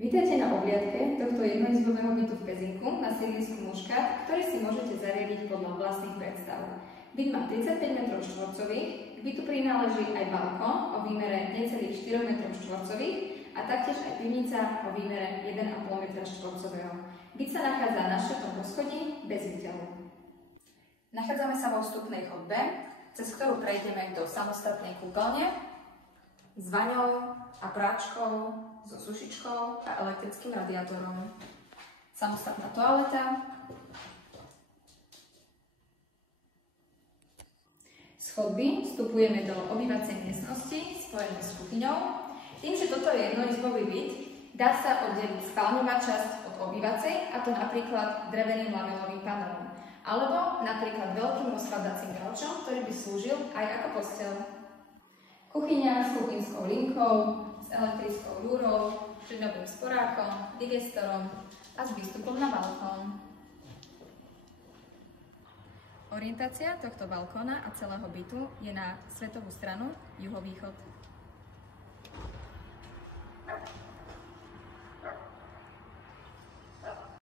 Vítajte na obliadke tohto jednoizbového bytu v Pezinku na sídlisku Muškat, ktorý si môžete zariadiť podľa vlastných predstav. Byt má 35 m2, k bytu prináleží aj balkón o výmere necelých 4 m2 a taktiež aj pivnica o výmere 1,5 m2. Byt sa nachádza na 4. poschodí bez výťahu. Nachádzame sa vo vstupnej chodbe, cez ktorú prejdeme do samostatnej kúpeľne s vaňou a práčkou, so sušičkou a elektrickým radiátorom. Samostatná toaleta. Z chodby vstupujeme do obývacej miestnosti spojenej s kuchyňou. Tým, že toto je jednoizbový byt, dá sa oddeliť spálňová časť od obývacej, a to napríklad dreveným lamelovým panelom, alebo napríklad veľkým rozkladacím gaučom, ktorý by slúžil aj ako posteľ. Kuchyňa s kuchynskou linkou, s elektrickou rúrou, plynovým sporákom, digestorom a s výstupom na balkón. Orientácia tohto balkóna a celého bytu je na svetovú stranu juhovýchod.